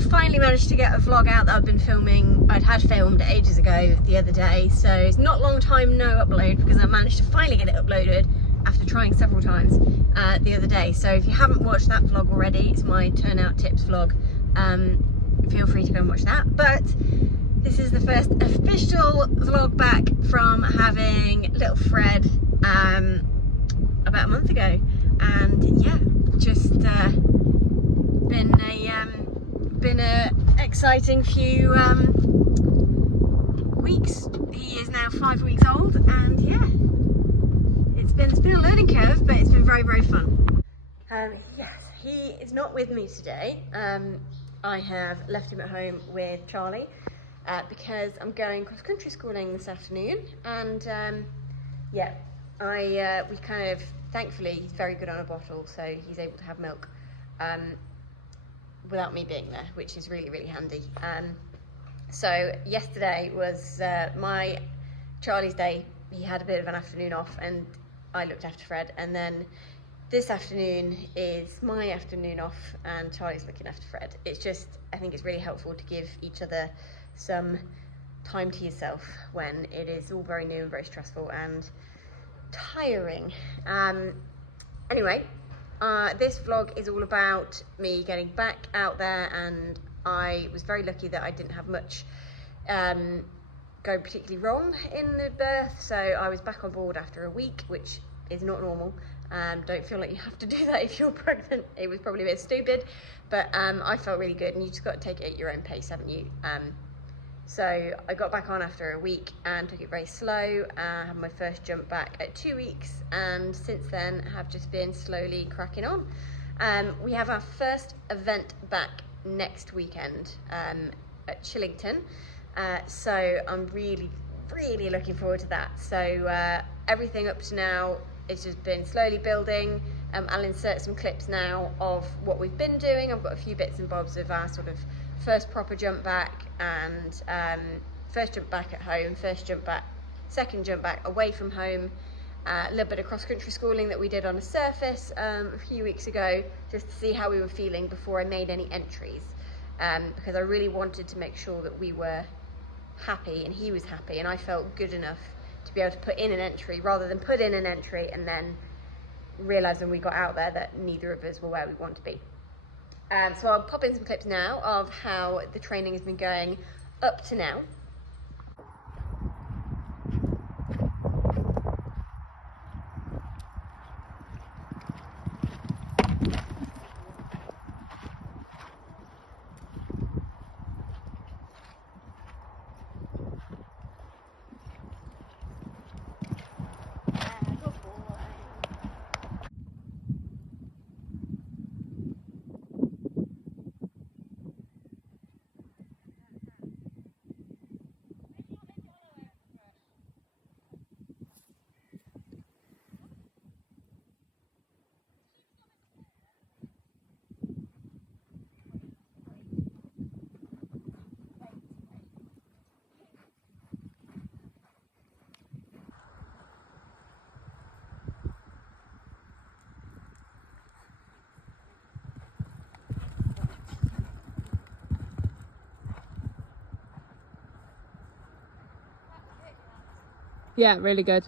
finally managed to get a vlog out that I've been filming. I'd had filmed ages ago the other day, so it's not a long time no upload because I managed to finally get it uploaded after trying several times the other day. So if you haven't watched that vlog already, it's my turnout tips vlog. Feel free to go and watch that. But this is the first official vlog back from having little Fred about a month ago, and yeah, just been a exciting few weeks. He is now 5 weeks old, and yeah, it's been a learning curve, but it's been very, very fun. Yes, he is not with me today. I have left him at home with Charlie because I'm going cross-country schooling this afternoon, and yeah, we kind of, thankfully he's very good on a bottle, so he's able to have milk without me being there, which is really, really handy. So yesterday was Charlie's day. He had a bit of an afternoon off and I looked after Fred, and then this afternoon is my afternoon off and Charlie's looking after Fred. It's just, I think it's really helpful to give each other some time to yourself when it is all very new and very stressful and tiring. Anyway, this vlog is all about me getting back out there, and I was very lucky that I didn't have much go particularly wrong in the birth, so I was back on board after a week, which is not normal. Don't feel like you have to do that if you're pregnant. It was probably a bit stupid, but I felt really good, and you just got to take it at your own pace, haven't you? So I got back on after a week and took it very slow. I had my first jump back at 2 weeks, and since then have just been slowly cracking on. We have our first event back next weekend at Chillington, so I'm really, really looking forward to that. So everything up to now it's just been slowly building. I'll insert some clips now of what we've been doing. I've got a few bits and bobs of our sort of first proper jump back, and first jump back at home, second jump back away from home, a little bit of cross-country schooling that we did on a surface a few weeks ago, just to see how we were feeling before I made any entries, because I really wanted to make sure that we were happy and he was happy and I felt good enough to be able to put in an entry, rather than put in an entry and then realise when we got out there that neither of us were where we want to be. So I'll pop in some clips now of how the training has been going up to now. Yeah, really good.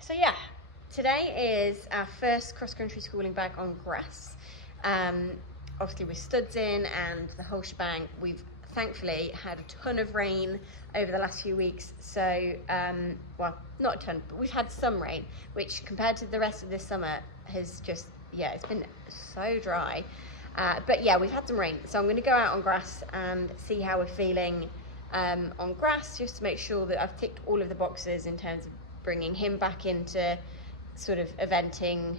So yeah, today is our first cross-country schooling back on grass. Obviously with studs in and the whole shebang. We've thankfully had a ton of rain over the last few weeks, so well, not a ton, but we've had some rain, which compared to the rest of this summer has just, yeah, it's been so dry. But yeah, we've had some rain, so I'm going to go out on grass and see how we're feeling on grass, just to make sure that I've ticked all of the boxes in terms of bringing him back into sort of eventing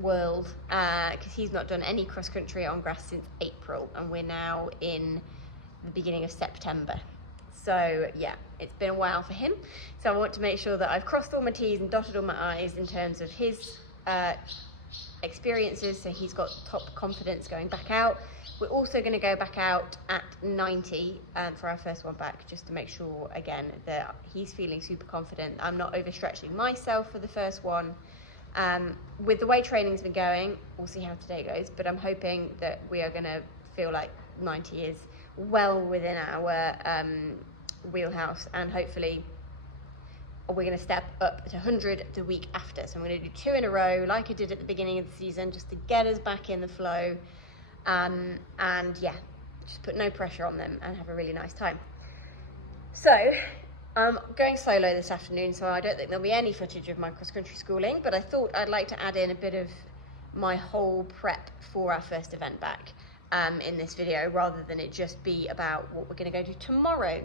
world, because he's not done any cross country on grass since April, and we're now in the beginning of September. So yeah, it's been a while for him, so I want to make sure that I've crossed all my T's and dotted all my I's in terms of his experiences, so he's got top confidence going back out. We're also going to go back out at 90 for our first one back, just to make sure again that he's feeling super confident. I'm not overstretching myself for the first one. With the way training's been going, we'll see how today goes, but I'm hoping that we are going to feel like 90 is well within our wheelhouse, and hopefully we're going to step up to 100 the week after. So I'm going to do 2 in a row like I did at the beginning of the season, just to get us back in the flow, and yeah, just put no pressure on them and have a really nice time. So I'm going solo this afternoon, so I don't think there'll be any footage of my cross-country schooling, but I thought I'd like to add in a bit of my whole prep for our first event back in this video, rather than it just be about what we're going to go do tomorrow.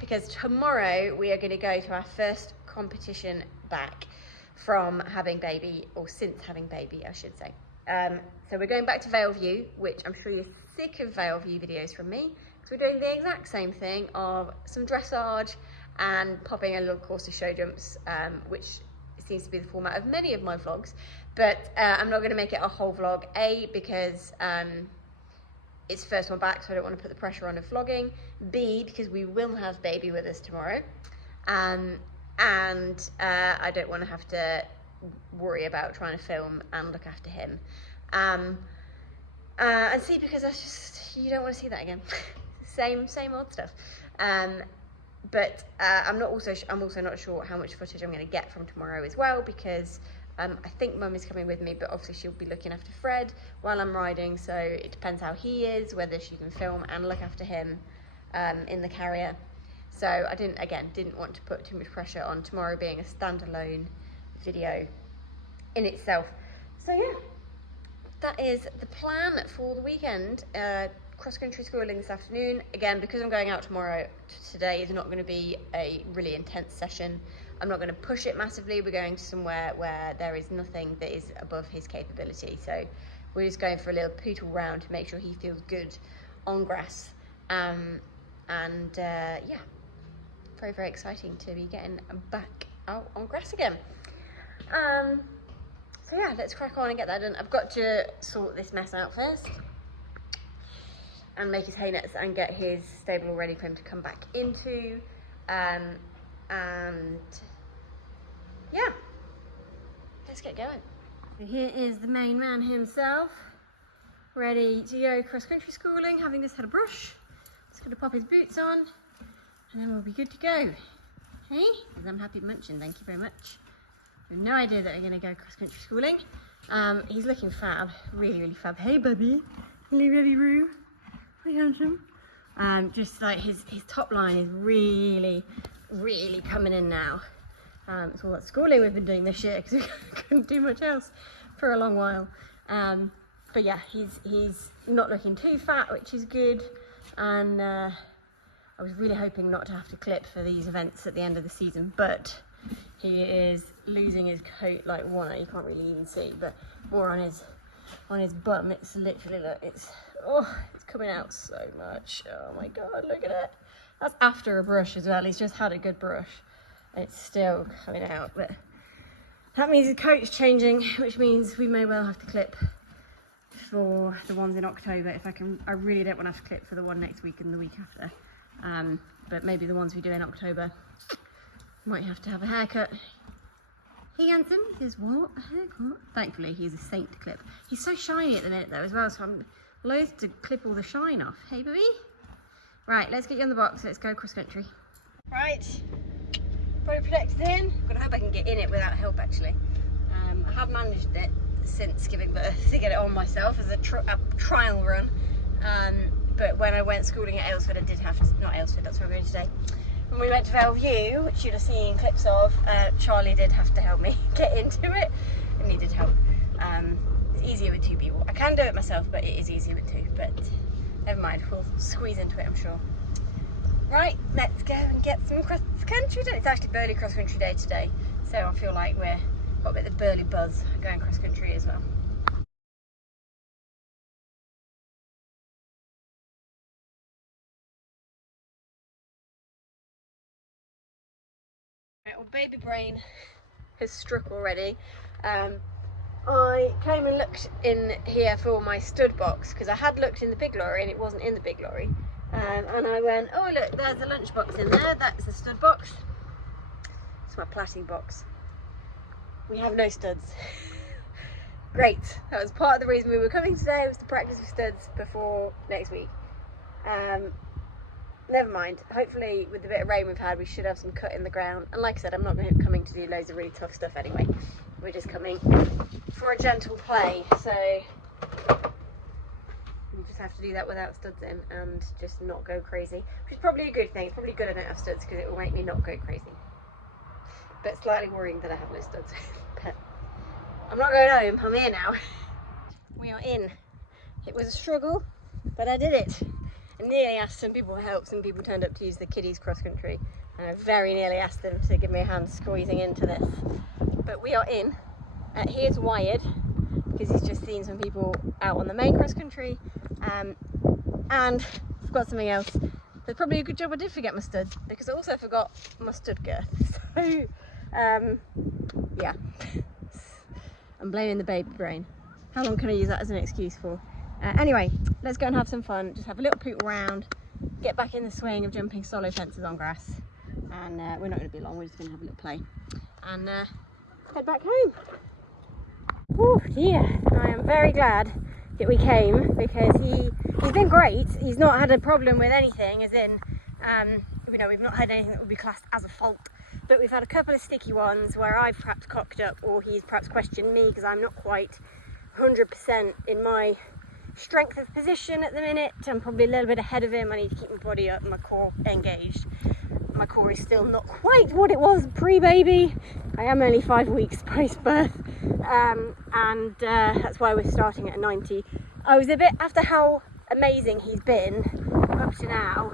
Because tomorrow we are going to go to our first competition back from having baby, or since having baby, I should say. So we're going back to Vale View, which I'm sure you're sick of Vale View videos from me, because we're doing the exact same thing of some dressage and popping a little course of show jumps, which seems to be the format of many of my vlogs. But I'm not going to make it a whole vlog, A, because it's first one back, so I don't want to put the pressure on of vlogging. B, because we will have baby with us tomorrow, and I don't want to have to worry about trying to film and look after him. And C, because that's just, you don't want to see that again. same old stuff. But I'm also not sure how much footage I'm going to get from tomorrow as well, because I think Mum is coming with me, but obviously she'll be looking after Fred while I'm riding, so it depends how he is, whether she can film and look after him in the carrier. So I didn't want to put too much pressure on tomorrow being a standalone video in itself. So yeah, that is the plan for the weekend. Cross-country schooling this afternoon. Again, because I'm going out tomorrow, today is not going to be a really intense session. I'm not going to push it massively. We're going somewhere where there is nothing that is above his capability. So we're just going for a little poodle round to make sure he feels good on grass. Yeah, very, very exciting to be getting back out on grass again. So yeah, let's crack on and get that done. I've got to sort this mess out first and make his hay nets and get his stable all ready for him to come back into. And yeah, let's get going. So here is the main man himself, ready to go cross-country schooling, having just had a brush. Just gonna pop his boots on, and then we'll be good to go. Hey, as I'm happy munching, thank you very much. I have no idea that we're gonna go cross-country schooling. He's looking fab, really, really fab. Hey, Bubby, hello, Bubby Roo. Hi, handsome. Just like his top line is really, really coming in now. It's all that schooling we've been doing this year, because we couldn't do much else for a long while. But yeah, he's not looking too fat, which is good. And I was really hoping not to have to clip for these events at the end of the season, but he is losing his coat like one. You can't really even see, but more on his bum. It's literally, look, it's coming out so much. Oh my god, look at it. That's after a brush as well. He's just had a good brush. It's still coming out, but that means his coat's changing, which means we may well have to clip for the ones in October if I can. I really don't want to have to clip for the one next week and the week after. But maybe the ones we do in October might have to have a haircut. Hey, handsome. He says, what? A haircut? Thankfully, he's a saint to clip. He's so shiny at the minute, though, as well, so I'm loath to clip all the shine off. Hey, baby. Right, let's get you on the box. Let's go cross-country. Right. Body protector's in. I'm gonna hope I can get in it without help, actually. I have managed it since giving birth to get it on myself as a trial run. but when I went schooling at Aylesford, I did have to, not Aylesford, that's where we're going today. When we went to Vale View, which you'd have seen clips of, Charlie did have to help me get into it. It needed help. It's easier with two people. I can do it myself, but it is easier with two. But never mind, we'll squeeze into it, I'm sure. Right, let's go and get some cross country done. It's actually Burley cross country day today, so I feel like we've got a bit of the Burley buzz going cross country as well. Right, well, baby brain has struck already. I came and looked in here for my stud box because I had looked in the big lorry and it wasn't in the big lorry. And I went, oh look, there's a lunch box in there, that's the stud box. It's my plating box. We have no studs. Great, that was part of the reason we were coming today, was to practice with studs before next week. Never mind, hopefully with the bit of rain we've had we should have some cut in the ground. And like I said, I'm not coming to do loads of really tough stuff anyway. We're just coming for a gentle play, so we just have to do that without studs in and just not go crazy, which is probably a good thing. It's probably good I don't have studs because it will make me not go crazy. But slightly worrying that I have no studs. But I'm not going home, I'm here now. We are in. It was a struggle, but I did it. I nearly asked some people for help. Some people turned up to use the kiddies cross country, and I very nearly asked them to give me a hand squeezing into this. But we are in. Here's Wired, because he's just seen some people out on the main cross country. And I forgot something else. There's probably a good job I did forget my studs, because I also forgot my stud girth. So, yeah. I'm blaming the baby brain. How long can I use that as an excuse for? Anyway, let's go and have some fun. Just have a little poop around, get back in the swing of jumping solo fences on grass. And we're not going to be long, we're just going to have a little play. And head back home. Oh dear, I am very glad that we came because he's been great. He's not had a problem with anything, as in, you know, we've not had anything that would be classed as a fault. But we've had a couple of sticky ones where I've perhaps cocked up or he's perhaps questioned me because I'm not quite 100% in my strength of position at the minute. I'm probably a little bit ahead of him. I need to keep my body up and my core engaged. My core is still not quite what it was pre-baby. I am only 5 weeks post-birth, and that's why we're starting at 90. I was a bit, after how amazing he's been up to now,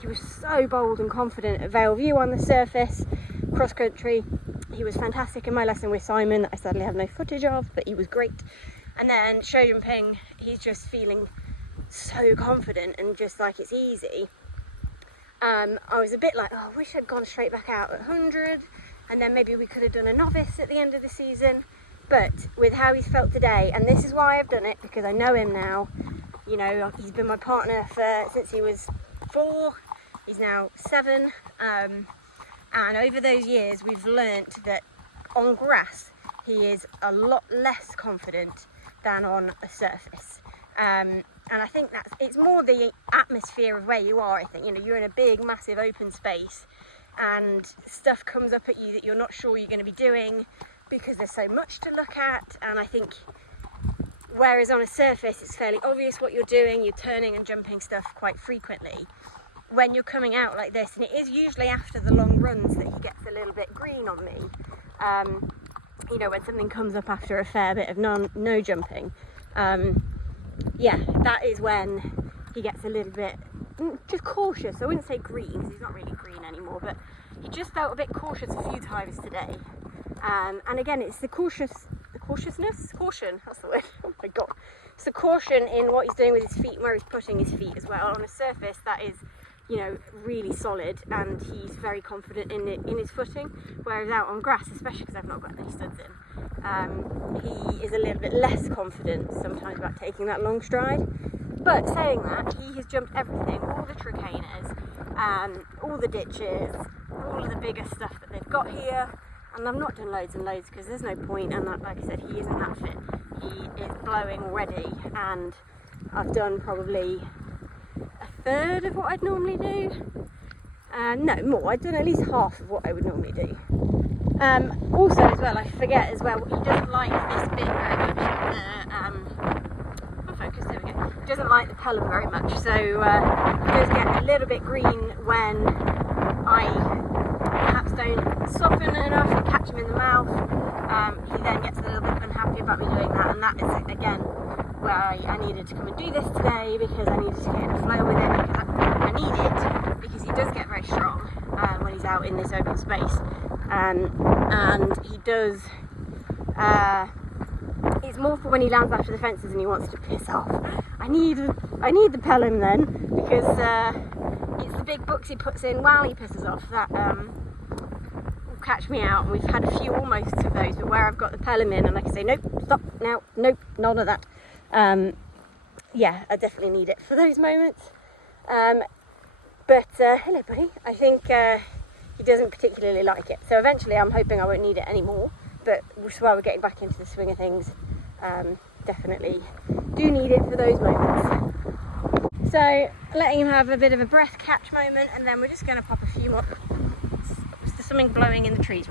he was so bold and confident at Vale View on the surface, cross country. He was fantastic in my lesson with Simon that I sadly have no footage of, but he was great. And then show jumping, he's just feeling so confident and just like it's easy. I was a bit like, oh, I wish I'd gone straight back out at 100 and then maybe we could have done a novice at the end of the season. But with how he's felt today, and this is why I've done it, because I know him now, you know, he's been my partner since he was 4, he's now 7, and over those years we've learnt that on grass he is a lot less confident than on a surface. And I think it's more the atmosphere of where you are. I think, you know, you're in a big, massive open space and stuff comes up at you that you're not sure you're going to be doing because there's so much to look at. And I think whereas on a surface, it's fairly obvious what you're doing. You're turning and jumping stuff quite frequently. When you're coming out like this, and it is usually after the long runs that he gets a little bit green on me. You know, when something comes up after a fair bit of no jumping. Yeah, that is when he gets a little bit just cautious. I wouldn't say green, because he's not really green anymore, but he just felt a bit cautious a few times today. And again, it's the caution, that's the word. Oh my god, it's the caution in what he's doing with his feet and where he's putting his feet as well. On a surface that is, you know, really solid, and he's very confident in his footing, whereas out on grass, especially because I've not got any studs in, he is a little bit less confident sometimes about taking that long stride. But saying that, he has jumped everything, all the trichinas, all the ditches, all of the bigger stuff that they've got here, and I've not done loads and loads because there's no point, and that, like I said, he isn't that fit. He is blowing already, and I've done probably a third of what I'd normally do. No, more. I've done at least half of what I would normally do. Also, as well, I forget as well, he doesn't like this bit very much. Focus, there we go. doesn't like the pelham very much, so he does get a little bit green when I perhaps don't soften enough and catch him in the mouth. He then gets a little bit unhappy about me doing that, and that is again where I needed to come and do this today, because I needed to get in a flow with it, because I need it, because he does get very strong when he's out in this open space, and he does it's more for when he lands after the fences and he wants to piss off. I need the pelham then, because it's the big books he puts in while he pisses off that will catch me out, and we've had a few almost of those, but where I've got the pelham in and I can say nope, stop now, nope, none of that. Yeah, I definitely need it for those moments. But hello buddy, I think he doesn't particularly like it, so eventually I'm hoping I won't need it anymore, but which is why we're getting back into the swing of things. Definitely do need it for those moments. So letting him have a bit of a breath catch moment, and then we're just going to pop a few more, there's something blowing in the trees,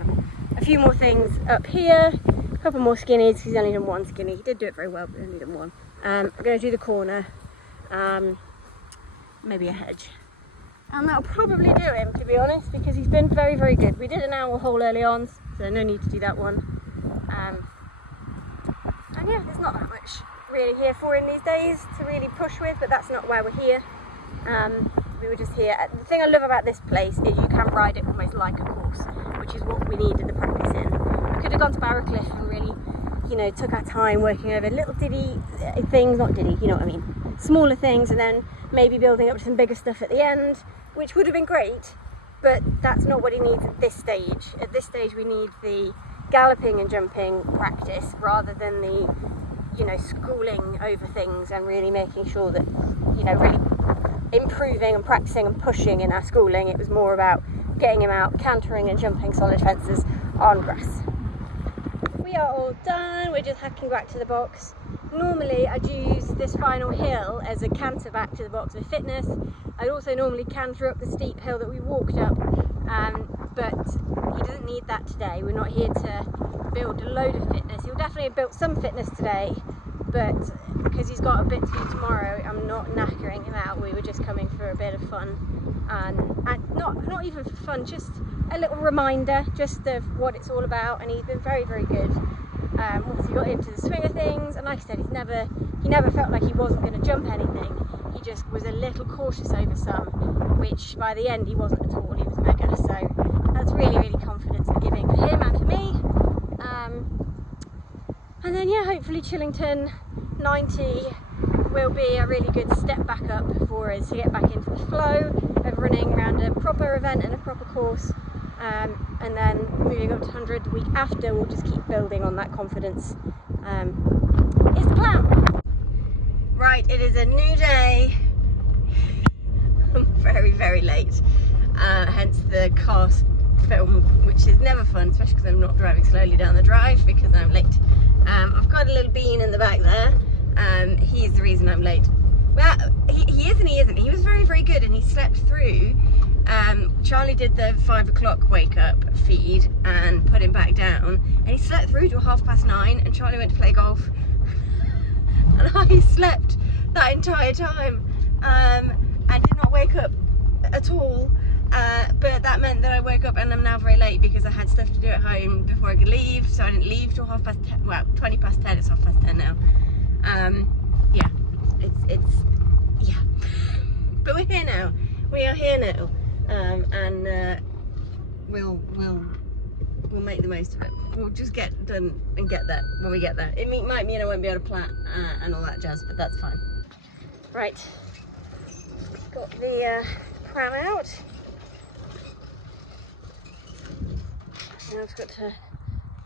a few more things up here, a couple more skinnies, he's only done one skinny, he did do it very well, but only done one. I'm going to do the corner, maybe a hedge, and that'll probably do him, to be honest, because he's been very, very good. We did an owl hole early on, so no need to do that one. And yeah, there's not that much really here for him these days to really push with, but that's not why we're here. We were just here. The thing I love about this place is you can ride it almost like a course, which is what we needed the practice in. We could have gone to Barrowcliff and really, you know, took our time working over little diddy things, not diddy, you know what I mean, smaller things, and then maybe building up to some bigger stuff at the end, which would have been great, but that's not what he needs at this stage. At this stage we need the galloping and jumping practice rather than the, you know, schooling over things and really making sure that, you know, really improving and practicing and pushing in our schooling. It was more about getting him out, cantering and jumping solid fences on grass. We are all done, we're just hacking back to the box. Normally I'd use this final hill as a canter back to the box with fitness. I'd also normally canter up the steep hill that we walked up, but he doesn't need that today. We're not here to build a load of fitness. He'll definitely have built some fitness today, but because he's got a bit to do tomorrow, I'm not knackering him out. We were just coming for a bit of fun, and not even for fun, just a little reminder just of what it's all about. And he's been very, very good. Once he got into the swing of things, and like I said, he never felt like he wasn't going to jump anything. He just was a little cautious over some, which by the end he wasn't at all. He was mega, so that's really, really confidence giving for him and for me. And then yeah, hopefully Chillington 90 will be a really good step back up for us to get back into the flow of running around a proper event and a proper course. And then moving up to 100 the week after, we'll just keep building on that confidence. Is the plan. Right, it is a new day. I'm very, very late. Hence the car film, which is never fun, especially because I'm not driving slowly down the drive because I'm late. I've got a little bean in the back there. He's the reason I'm late. Well, he is and he isn't. He was very, very good, and he slept through. Charlie did the 5 o'clock wake up feed and put him back down, and he slept through to 9:30, and Charlie went to play golf and I slept that entire time and did not wake up at all, but that meant that I woke up and I'm now very late because I had stuff to do at home before I could leave, so I didn't leave till 10:30. Well, 20 past 10, it's 10:30 now. Yeah, it's yeah, but we're here now. We are here now, and we'll make the most of it. We'll just get done and get there when we get there. It might mean I won't be able to plat and all that jazz, but that's fine. Right, got the pram out. Now I've got to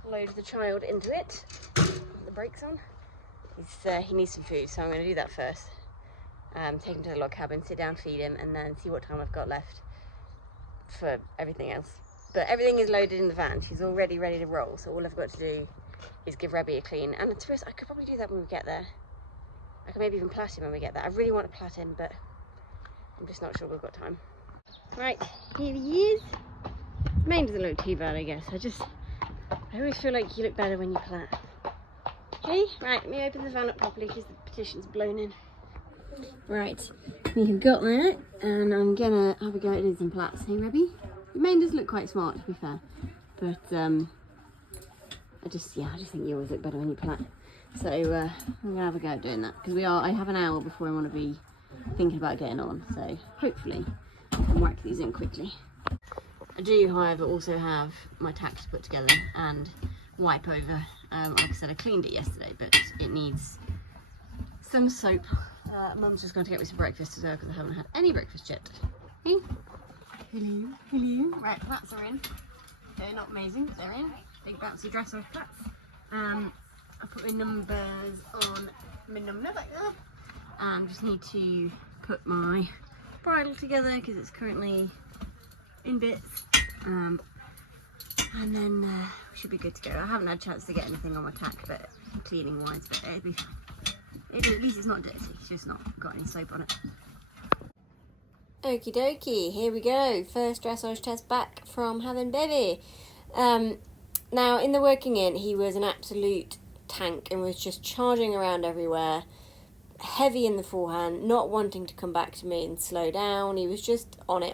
load the child into it. Put the brakes on. He needs some food, so I'm going to do that first. Take him to the log cabin, sit down, feed him, and then see what time I've got left for everything else. But everything is loaded in the van. She's already ready to roll, so all I've got to do is give Rebby a clean. And to be honest, I could probably do that when we get there. I could maybe even plat him when we get there. I really want to plat him, but I'm just not sure we've got time. Right, here he is. Mane doesn't look too bad, I guess. I always feel like you look better when you plat. Okay, right, let me open the van up properly because the petition's blown in. Right, we have got that, and I'm gonna have a go at his and Platts. Hey, Rebby? Your mane does look quite smart, to be fair, but I just think you always look better when you plait. So I'm gonna have a go at doing that because I have an hour before I want to be thinking about getting on. So hopefully I can whack these in quickly. I do, however, also have my tack to put together and wipe over. Like I said, I cleaned it yesterday, but it needs some soap. Mum's just going to get me some breakfast as well because I haven't had any breakfast yet. Hey? Hello, hello. Right, plats are in. They're not amazing, but they're in. Big bouncy dressage plats. I put my numbers on my number back there. Just need to put my bridle together because it's currently in bits. And then we should be good to go. I haven't had a chance to get anything on my tack, but cleaning wise, but it'll be fine. At least it's not dirty, it's just not got any soap on it. Okie dokie, here we go. First dressage test back from having Bevy. Now, in the working in, he was an absolute tank and was just charging around everywhere, heavy in the forehand, not wanting to come back to me and slow down. He was just on it.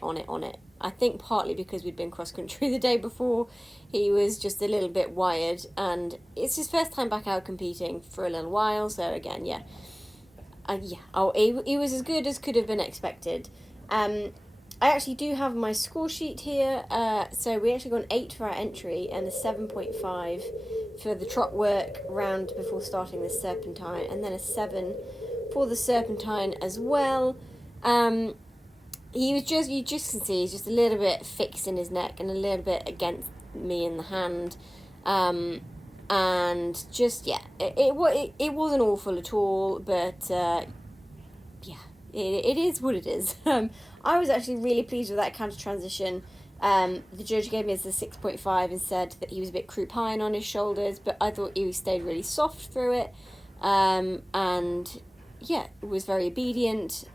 I think partly because we'd been cross-country the day before, he was just a little bit wired, and it's his first time back out competing for a little while, so again, he was as good as could have been expected. I actually do have my score sheet here, so we actually got an 8 for our entry and a 7.5 for the trot work round before starting the Serpentine, and then a 7 for the Serpentine as well. You just can see he's just a little bit fixed in his neck and a little bit against me in the hand. And just, it wasn't awful at all, but it is what it is. I was actually really pleased with that counter transition. The judge gave me as a 6.5 and said that he was a bit croup high on his shoulders, but I thought he stayed really soft through it. And yeah, it was very obedient.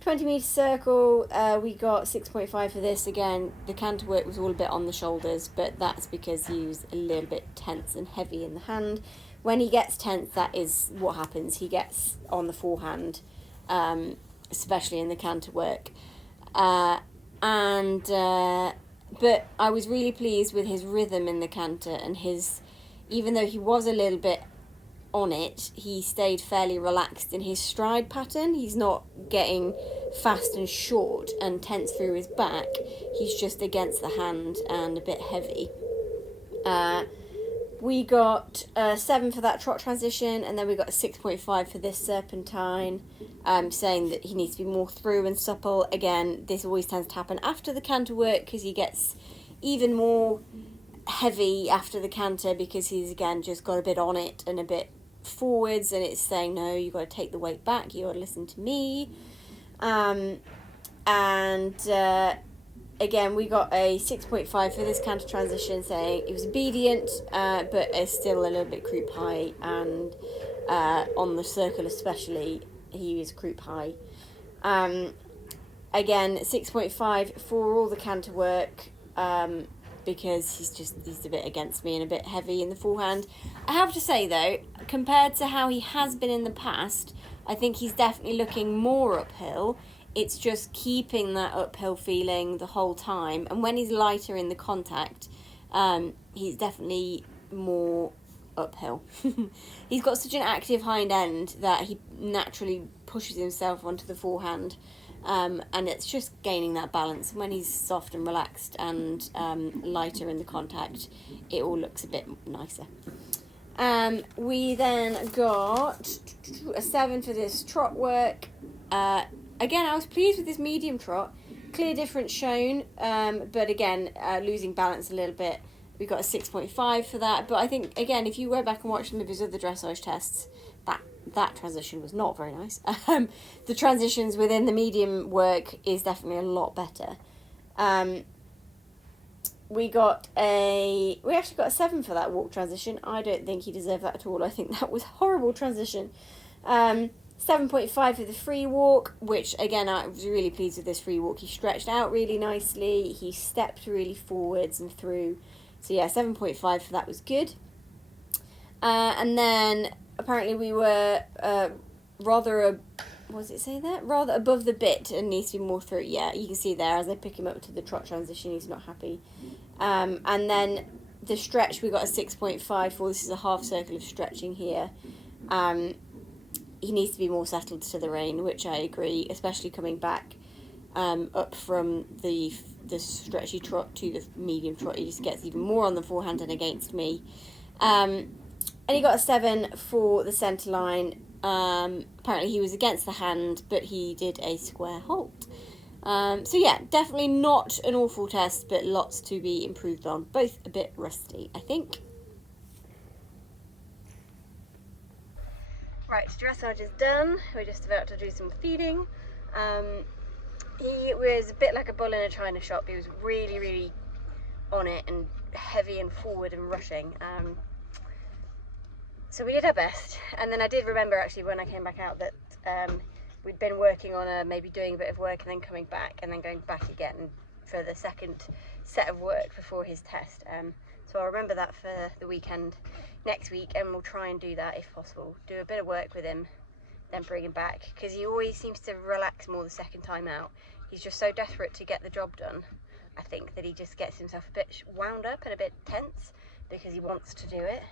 20 metre circle, we got 6.5 for this. Again, the canter work was all a bit on the shoulders, but that's because he was a little bit tense and heavy in the hand. When he gets tense, that is what happens. He gets on the forehand, especially in the canter work. But I was really pleased with his rhythm in the canter and even though he was a little bit on it, he stayed fairly relaxed in his stride pattern. He's not getting fast and short and tense through his back. He's just against the hand and a bit heavy. We got a 7 for that trot transition, and then we got a 6.5 for this Serpentine, saying that he needs to be more through and supple. Again, this always tends to happen after the canter work because he gets even more heavy after the canter because he's, again, just got a bit on it and a bit forwards, and it's saying, no, you've got to take the weight back, you've got to listen to me. Again, we got a 6.5 for this canter transition, saying it was obedient, but is still a little bit croup high, and on the circle especially, he is croup high. Again, 6.5 for all the canter work, because he's a bit against me and a bit heavy in the forehand. I have to say, though, compared to how he has been in the past, I think he's definitely looking more uphill. It's just keeping that uphill feeling the whole time. And when he's lighter in the contact, he's definitely more uphill. He's got such an active hind end that he naturally pushes himself onto the forehand. And it's just gaining that balance. When he's soft and relaxed and lighter in the contact, it all looks a bit nicer. We then got a 7 for this trot work. Again, I was pleased with this medium trot. Clear difference shown, but again, losing balance a little bit. We got a 6.5 for that. But I think, again, if you go back and watch some of his other dressage tests, that transition was not very nice. The transitions within the medium work is definitely a lot better. We actually got a 7 for that walk transition. I don't think he deserved that at all. I think that was a horrible transition. 7.5 for the free walk, which again, I was really pleased with this free walk. He stretched out really nicely. He stepped really forwards and through. So yeah, 7.5 for that was good. And then apparently we were rather what does it say there? Rather above the bit and needs to be more through. Yeah, you can see there as I pick him up to the trot transition, he's not happy. And then the stretch, we got a 6.5 for. This is a half circle of stretching here. He needs to be more settled to the rein, which I agree, especially coming back up from the stretchy trot to the medium trot. He just gets even more on the forehand and against me. And he got a 7 for the centre line. Apparently he was against the hand, but he did a square halt. So yeah, definitely not an awful test, but lots to be improved on. Both a bit rusty, I think. Right, dressage is done. We're just about to do some feeding. He was a bit like a bull in a china shop. He was really, really on it and heavy and forward and rushing. So we did our best. And then I did remember actually when I came back out that we'd been working on maybe doing a bit of work and then coming back and then going back again for the second set of work before his test. So I'll remember that for the weekend next week, and we'll try and do that if possible. Do a bit of work with him, then bring him back, because he always seems to relax more the second time out. He's just so desperate to get the job done, I think, that he just gets himself a bit wound up and a bit tense because he wants to do it.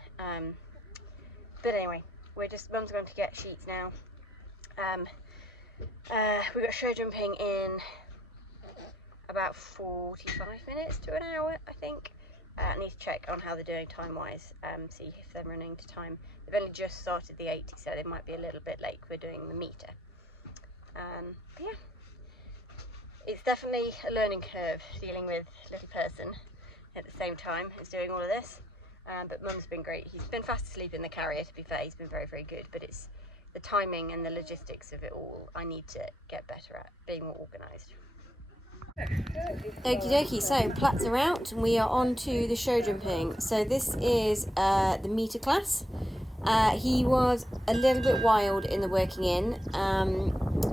But anyway, Mum's going to get sheets now. We got show jumping in about 45 minutes to an hour, I think. I need to check on how they're doing time-wise, see if they're running to time. They've only just started the 80, so they might be a little bit late. We're doing the meter. But yeah, it's definitely a learning curve dealing with a little person at the same time as doing all of this. But Mum's been great. He's been fast asleep in the carrier, to be fair. He's been very, very good. But it's the timing and the logistics of it all I need to get better at, being more organised. Okie dokie, so plats are out and we are on to the show jumping. So this is the meter class. He was a little bit wild in the working in.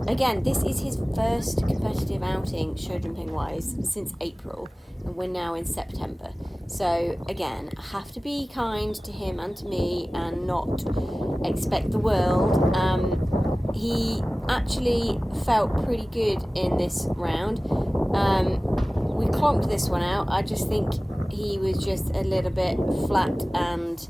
Again, this is his first competitive outing show jumping wise since April, and we're now in September. So again, I have to be kind to him and to me and not expect the world. He actually felt pretty good in this round. We clonked this one out. I just think he was just a little bit flat and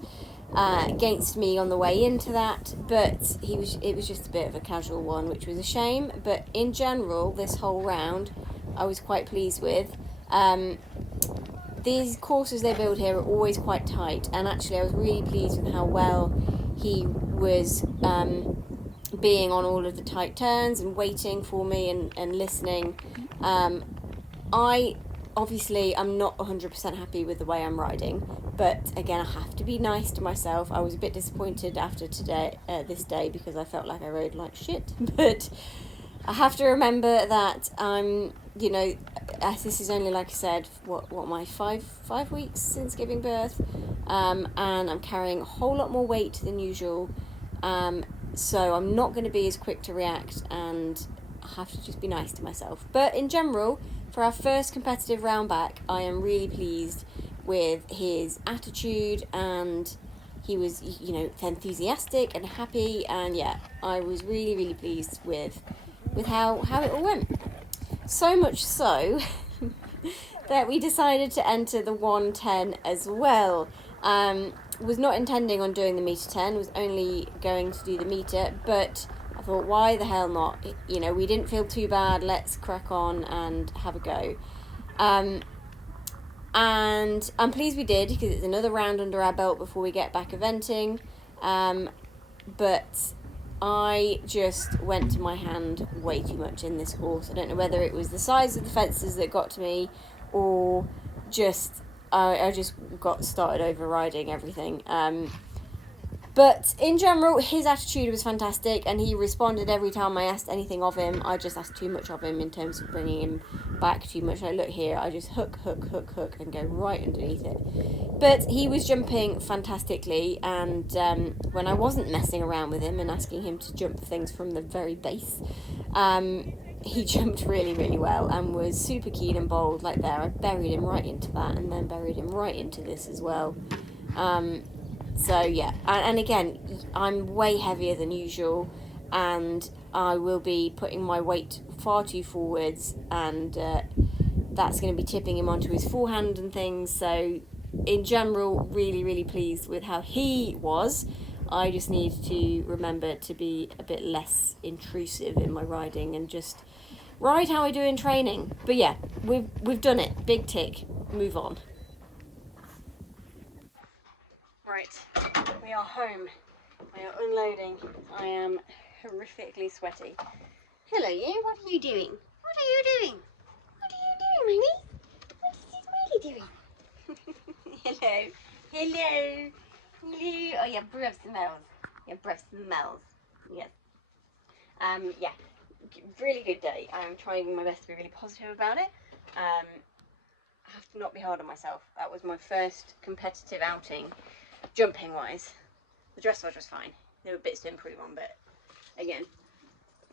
against me on the way into that, but it was just a bit of a casual one, which was a shame. But in general, this whole round I was quite pleased with. These courses they build here are always quite tight, and actually I was really pleased with how well he was being on all of the tight turns and waiting for me and listening. I'm not 100% happy with the way I'm riding, but again, I have to be nice to myself. I was a bit disappointed after this day because I felt like I rode like shit, but I have to remember that this is only, like I said, what my 5 weeks since giving birth, and I'm carrying a whole lot more weight than usual, so I'm not going to be as quick to react, and I have to just be nice to myself. But in general, for our first competitive round back, I am really pleased with his attitude, and he was, enthusiastic and happy, and yeah, I was really, really pleased with how it all went. So much so that we decided to enter the 110 as well. Was not intending on doing the meter 10, was only going to do the meter, but I thought, why the hell not? We didn't feel too bad, let's crack on and have a go. And I'm pleased we did, because it's another round under our belt before we get back eventing. But I just went to my hand way too much in this course. I don't know whether it was the size of the fences that got to me, or just I just got started overriding everything. But in general, his attitude was fantastic, and he responded every time I asked anything of him. I just asked too much of him in terms of bringing him back too much. Look here, I just hook, and go right underneath it. But he was jumping fantastically, and when I wasn't messing around with him and asking him to jump things from the very base, he jumped really, really well and was super keen and bold. Like there, I buried him right into that, and then buried him right into this as well. So yeah, and again, I'm way heavier than usual, and I will be putting my weight far too forwards, and that's going to be tipping him onto his forehand and things. So in general, really pleased with how he was. I just need to remember to be a bit less intrusive in my riding and just ride how I do in training. But yeah, we've done it. Big tick. Move on. Right, we are home. We are unloading. I am horrifically sweaty. Hello, you. What are you doing? What are you doing? What are you doing, Minnie? What is this Wiley doing? Hello. Hello. Hello. Oh, your breath smells. Your breath smells. Yes. Yeah. Really good day. I'm trying my best to be really positive about it. I have to not be hard on myself. That was my first competitive outing, jumping wise. The dressage was fine. There were bits to improve on, but again,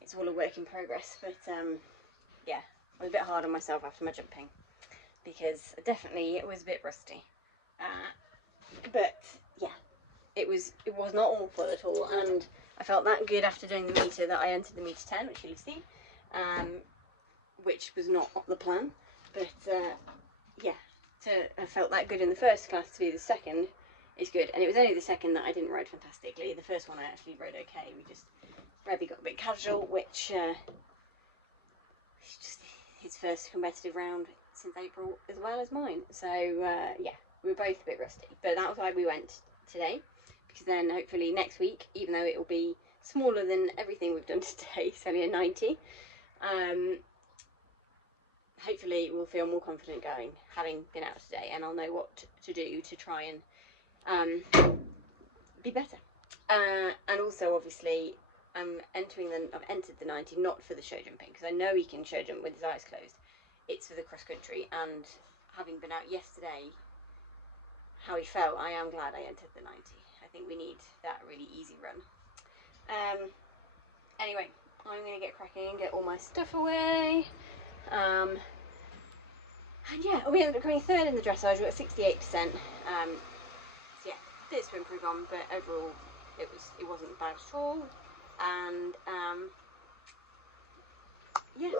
it's all a work in progress. But yeah, I was a bit hard on myself after my jumping because definitely it was a bit rusty. But yeah, it was not awful at all, and I felt that good after doing the meter that I entered the meter 10, which you'll have seen, which was not the plan. But yeah, I felt that good in the first class. To be the second is good, and it was only the second that I didn't ride fantastically. The first one I actually rode okay. Rebby got a bit casual, which it's just his first competitive round since April as well as mine. So yeah, we were both a bit rusty, but that was why we went today, because then hopefully next week, even though it will be smaller than everything we've done today, it's only a 90, hopefully we'll feel more confident going, having been out today, and I'll know what to do to try and be better. And also, obviously, I've entered the 90 not for the show jumping, because I know he can show jump with his eyes closed. It's for the cross country, and having been out yesterday, how he felt, I am glad I entered the 90. I think we need that really easy run. Anyway, I'm going to get cracking and get all my stuff away. And yeah, we ended up coming third in the dressage. We got 68%. So yeah, bits to improve on, but overall it wasn't bad at all. And yeah,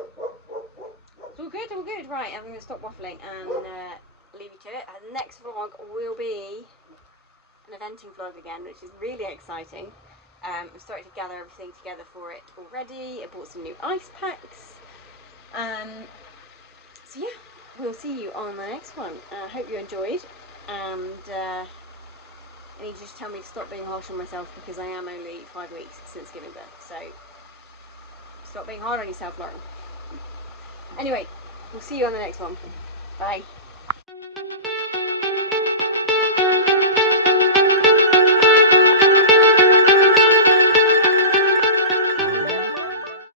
it's all good. Right, I'm going to stop waffling and leave you to it. The next vlog will be an eventing vlog again, which is really exciting. I'm starting to gather everything together for it already. I bought some new ice packs. So yeah, we'll see you on the next one. I hope you enjoyed, and I need you to tell me to stop being harsh on myself, because I am only 5 weeks since giving birth, so stop being hard on yourself, Lauren. Anyway, we'll see you on the next one. Bye.